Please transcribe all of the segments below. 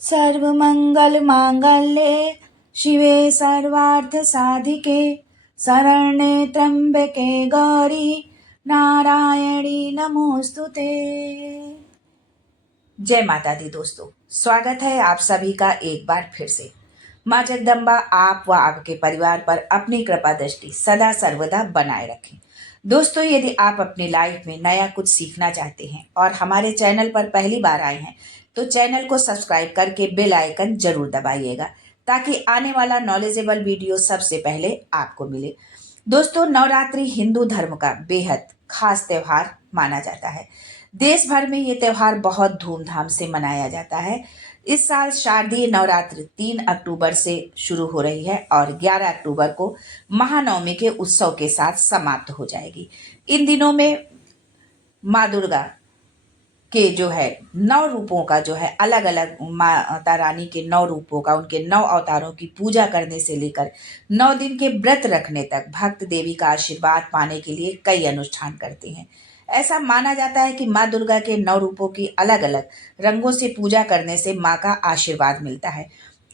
सर्वमङ्गलमाङ्गल्ये शिवे सर्वार्थसाधिके शरण्ये त्र्यम्बके गौरी नारायणी नमोस्तुते। जय माता दी दोस्तों, स्वागत है आप सभी का एक बार फिर से। माँ जगदम्बा आप व आपके परिवार पर अपनी कृपा दृष्टि सदा सर्वदा बनाए रखें। दोस्तों, यदि आप अपनी लाइफ में नया कुछ सीखना चाहते हैं और हमारे चैनल पर पहली बार आए हैं तो चैनल को सब्सक्राइब करके बेल आइकन जरूर दबाइएगा ताकि आने वाला नॉलेजेबल वीडियो सबसे पहले आपको मिले। दोस्तों, नवरात्रि हिंदू धर्म का बेहद खास त्योहार माना जाता है। देश भर में ये त्योहार बहुत धूमधाम से मनाया जाता है। इस साल शारदीय नवरात्रि 3 अक्टूबर से शुरू हो रही है और 11 अक्टूबर को महानवमी के उत्सव के साथ समाप्त हो जाएगी। इन दिनों में माँ दुर्गा के जो है 9 रूपों का जो है अलग अलग माता रानी के 9 रूपों का, उनके 9 अवतारों की पूजा करने से लेकर 9 दिन के व्रत रखने तक भक्त देवी का आशीर्वाद पाने के लिए कई अनुष्ठान करते हैं। ऐसा माना जाता है कि माँ दुर्गा के 9 रूपों की अलग अलग रंगों से पूजा करने से माँ का आशीर्वाद मिलता है।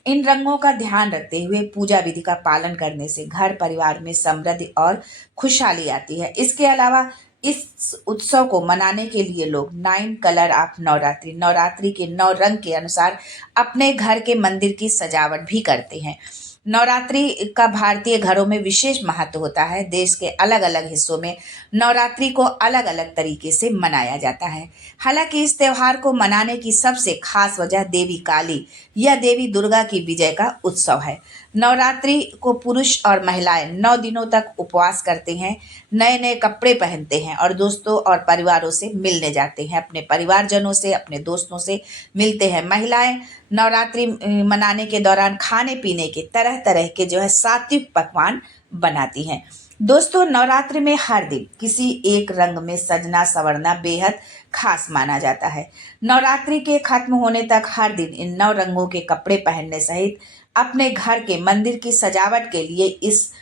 इन रंगों का ध्यान रखते हुए पूजा विधि का पालन करने से घर परिवार में समृद्धि और खुशहाली आती है। इसके अलावा इस उत्सव को मनाने के लिए लोग 9 कलर ऑफ नवरात्रि के 9 रंग के अनुसार अपने घर के मंदिर की सजावट भी करते हैं। नवरात्रि का भारतीय घरों में विशेष महत्व होता है। देश के अलग अलग हिस्सों में नवरात्रि को अलग अलग तरीके से मनाया जाता है। हालांकि इस त्योहार को मनाने की सबसे खास वजह देवी काली या देवी दुर्गा की विजय का उत्सव है। नवरात्रि को पुरुष और महिलाएं 9 दिनों तक उपवास करते हैं, नए नए कपड़े पहनते हैं और दोस्तों और परिवारों से मिलने जाते हैं, अपने परिवारजनों से, अपने दोस्तों से मिलते हैं। महिलाएं नवरात्रि मनाने के दौरान खाने पीने के तरह तरह के जो है सात्विक पकवान बनाती हैं। दोस्तों, नवरात्रि में हर दिन किसी एक रंग में सजना संवरना बेहद खास माना जाता है। नवरात्रि के खत्म होने तक हर दिन इन 9 रंगों के कपड़े पहनने सहित अपने घर के मंदिर की सजावट के लिए इस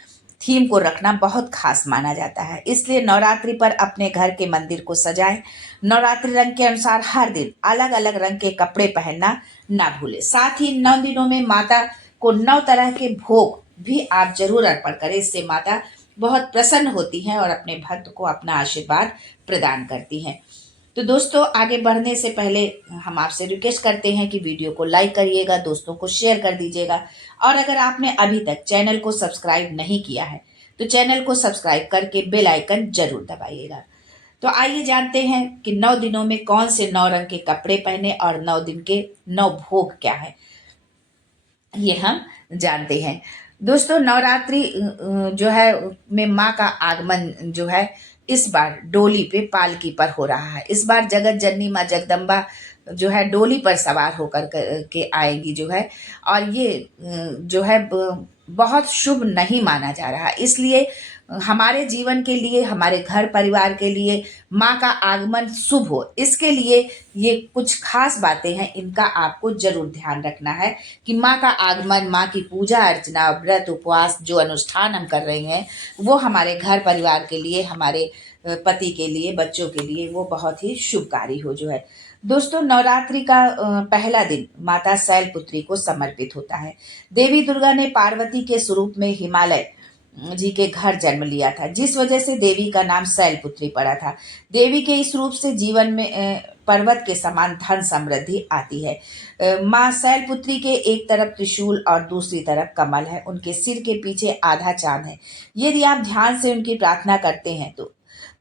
थीम को रखना बहुत खास माना जाता है। इसलिए नवरात्रि पर अपने घर के मंदिर को सजाएं। नवरात्रि रंग के अनुसार हर दिन अलग अलग रंग के कपड़े पहनना ना भूलें। साथ ही 9 दिनों में माता को 9 तरह के भोग भी आप जरूर अर्पण करें। इससे माता बहुत प्रसन्न होती हैं और अपने भक्त को अपना आशीर्वाद प्रदान करती हैं। तो दोस्तों, आगे बढ़ने से पहले हम आपसे रिक्वेस्ट करते हैं कि वीडियो को लाइक करिएगा, दोस्तों को शेयर कर दीजिएगा और अगर आपने अभी तक चैनल को सब्सक्राइब नहीं किया है तो चैनल को सब्सक्राइब करके बेल आइकन जरूर दबाइएगा। तो आइए जानते हैं कि 9 दिनों में कौन से 9 रंग के कपड़े पहने और 9 दिन के 9 भोग क्या है, ये हम जानते हैं। दोस्तों, नवरात्रि जो है में माँ का आगमन जो है इस बार डोली पे पालकी पर हो रहा है। इस बार जगत जननी माँ जगदम्बा जो है डोली पर सवार होकर के आएगी जो है, और ये जो है बहुत शुभ नहीं माना जा रहा। इसलिए हमारे जीवन के लिए, हमारे घर परिवार के लिए माँ का आगमन शुभ हो, इसके लिए ये कुछ खास बातें हैं, इनका आपको जरूर ध्यान रखना है कि माँ का आगमन, माँ की पूजा अर्चना, व्रत उपवास जो अनुष्ठान हम कर रहे हैं वो हमारे घर परिवार के लिए, हमारे पति के लिए, बच्चों के लिए वो बहुत ही शुभकारी हो जो है। दोस्तों, नवरात्रि का पहला दिन माता शैलपुत्री को समर्पित होता है। देवी दुर्गा ने पार्वती के स्वरूप में हिमालय जी के घर जन्म लिया था, जिस वजह से देवी का नाम शैलपुत्री पड़ा था। देवी के इस रूप से जीवन में पर्वत के समान धन समृद्धि आती है। माँ शैलपुत्री के एक तरफ त्रिशूल और दूसरी तरफ कमल है। उनके सिर के पीछे आधा चांद है। यदि आप ध्यान से उनकी प्रार्थना करते हैं तो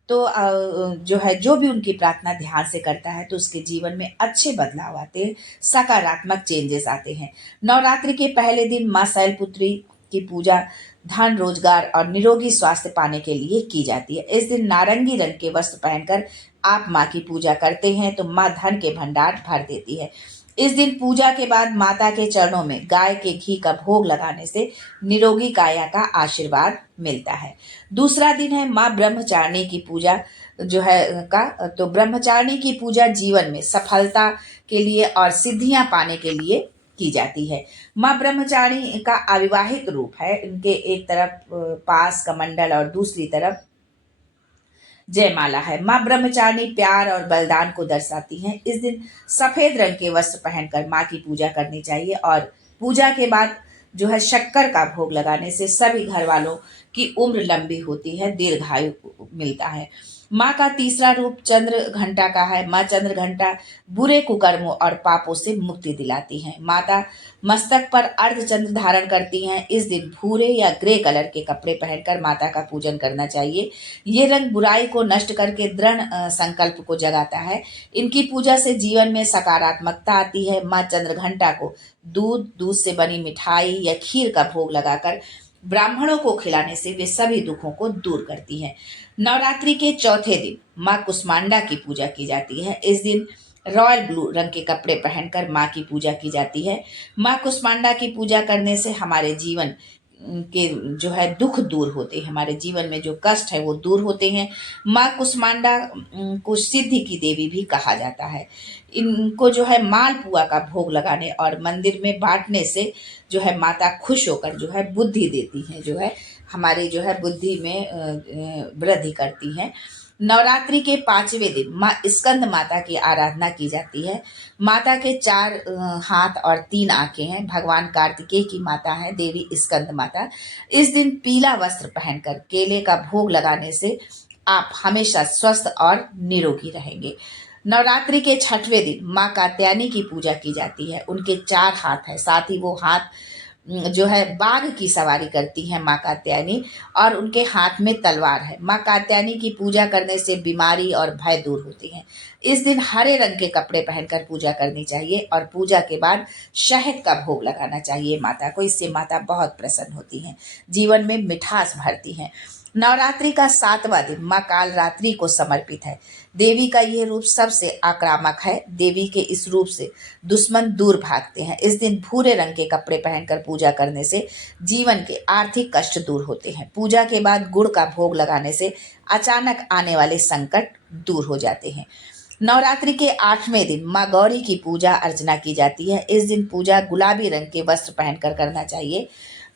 जो है, जो भी उनकी प्रार्थना ध्यान से करता है तो उसके जीवन में अच्छे बदलाव आते हैं, सकारात्मक चेंजेस आते हैं। नवरात्रि के पहले दिन माँ शैलपुत्री की पूजा धन, रोजगार और निरोगी स्वास्थ्य पाने के लिए की जाती है। इस दिन नारंगी रंग के वस्त्र पहनकर आप माँ की पूजा करते हैं तो माँ धन के भंडार भर देती है। इस दिन पूजा के बाद माता के चरणों में गाय के घी का भोग लगाने से निरोगी काया का आशीर्वाद मिलता है। दूसरा दिन है माँ ब्रह्मचारिणी की पूजा जो है का। तो ब्रह्मचारिणी की पूजा जीवन में सफलता के लिए और सिद्धियां पाने के लिए की जाती है। माँ ब्रह्मचारिणी का अविवाहित रूप है। इनके एक तरफ पास कमंडल और दूसरी तरफ जयमाला है। माँ ब्रह्मचारिणी प्यार और बलिदान को दर्शाती हैं। इस दिन सफेद रंग के वस्त्र पहनकर माँ की पूजा करनी चाहिए और पूजा के बाद जो है शक्कर का भोग लगाने से सभी घर वालों की उम्र लंबी होती है, दीर्घायु मिलता है। माँ का तीसरा रूप चंद्र घंटा का है। माँ चंद्र घंटा बुरे कुकर्मों और पापों से मुक्ति दिलाती हैं। माता मस्तक पर अर्धचंद्र धारण करती हैं। इस दिन भूरे या ग्रे कलर के कपड़े पहनकर माता का पूजन करना चाहिए। ये रंग बुराई को नष्ट करके दृढ़ संकल्प को जगाता है। इनकी पूजा से जीवन में सकारात्मकता आती है। माँ चंद्र घंटा को दूध से बनी मिठाई या खीर का भोग लगाकर ब्राह्मणों को खिलाने से वे सभी दुखों को दूर करती हैं। नवरात्रि के चौथे दिन माँ कुष्मांडा की पूजा की जाती है। इस दिन रॉयल ब्लू रंग के कपड़े पहनकर माँ की पूजा की जाती है। माँ कुष्मांडा की पूजा करने से हमारे जीवन के जो है दुख दूर होते हैं, हमारे जीवन में जो कष्ट है वो दूर होते हैं। माँ कुष्मांडा को सिद्धि की देवी भी कहा जाता है। इनको जो है मालपुआ का भोग लगाने और मंदिर में बांटने से जो है माता खुश होकर जो है बुद्धि देती हैं, जो है हमारी जो है बुद्धि में वृद्धि करती हैं। नवरात्रि के पांचवें दिन माँ स्कंद माता की आराधना की जाती है। माता के 4 हाथ और 3 आंखें हैं। भगवान कार्तिकेय की माता है देवी स्कंद माता। इस दिन पीला वस्त्र पहनकर केले का भोग लगाने से आप हमेशा स्वस्थ और निरोगी रहेंगे। नवरात्रि के छठवें दिन माँ कात्यायनी की पूजा की जाती है। उनके 4 हाथ हैं, साथ ही वो हाथ जो है बाघ की सवारी करती हैं माँ कात्यायनी और उनके हाथ में तलवार है। माँ कात्यायनी की पूजा करने से बीमारी और भय दूर होती हैं। इस दिन हरे रंग के कपड़े पहनकर पूजा करनी चाहिए और पूजा के बाद शहद का भोग लगाना चाहिए माता को। इससे माता बहुत प्रसन्न होती हैं, जीवन में मिठास भरती हैं। नवरात्रि का 7वां दिन माँ कालरात्रि को समर्पित है। देवी का यह रूप सबसे आक्रामक है। देवी के इस रूप से दुश्मन दूर भागते हैं। इस दिन भूरे रंग के कपड़े पहनकर पूजा करने से जीवन के आर्थिक कष्ट दूर होते हैं। पूजा के बाद गुड़ का भोग लगाने से अचानक आने वाले संकट दूर हो जाते हैं। नवरात्रि के 8वें दिन माँ गौरी की पूजा अर्चना की जाती है। इस दिन पूजा गुलाबी रंग के वस्त्र पहनकर करना चाहिए।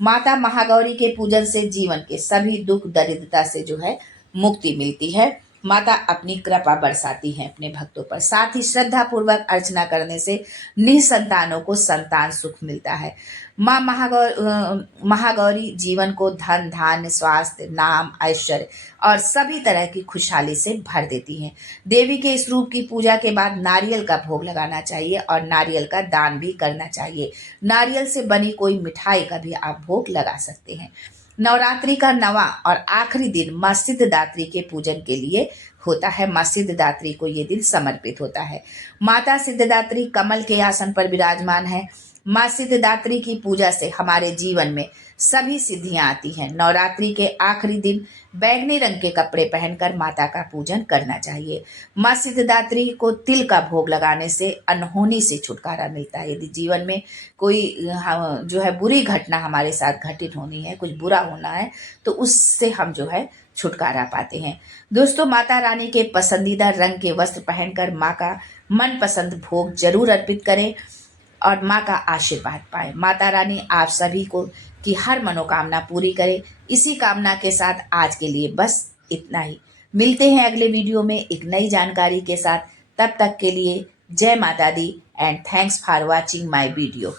माता महागौरी के पूजन से जीवन के सभी दुख दरिद्रता से जो है मुक्ति मिलती है। माता अपनी कृपा बरसाती हैं अपने भक्तों पर। साथ ही श्रद्धा पूर्वक अर्चना करने से निसंतानों को संतान सुख मिलता है। माँ महागौरी जीवन को धन धान्य स्वास्थ्य नाम ऐश्वर्य और सभी तरह की खुशहाली से भर देती हैं। देवी के इस रूप की पूजा के बाद नारियल का भोग लगाना चाहिए और नारियल का दान भी करना चाहिए। नारियल से बनी कोई मिठाई का भी आप भोग लगा सकते हैं। नवरात्रि का 9वां और आखिरी दिन माँ सिद्धदात्री के पूजन के लिए होता है। माँ सिद्धदात्री को ये दिन समर्पित होता है। माता सिद्धदात्री कमल के आसन पर विराजमान है। माँ सिद्धदात्री की पूजा से हमारे जीवन में सभी सिद्धियां आती हैं। नवरात्रि के आखिरी दिन बैंगनी रंग के कपड़े पहनकर माता का पूजन करना चाहिए। माँ सिद्धदात्री को तिल का भोग लगाने से अनहोनी से छुटकारा मिलता है। यदि जीवन में कोई जो है बुरी घटना हमारे साथ घटित होनी है, कुछ बुरा होना है, तो उससे हम जो है छुटकारा पाते हैं। दोस्तों, माता रानी के पसंदीदा रंग के वस्त्र पहनकर माँ का मनपसंद भोग जरूर अर्पित करें और माँ का आशीर्वाद पाएं। माता रानी आप सभी को की हर मनोकामना पूरी करे। इसी कामना के साथ आज के लिए बस इतना ही। मिलते हैं अगले वीडियो में एक नई जानकारी के साथ। तब तक के लिए जय माता दी and thanks for watching my video.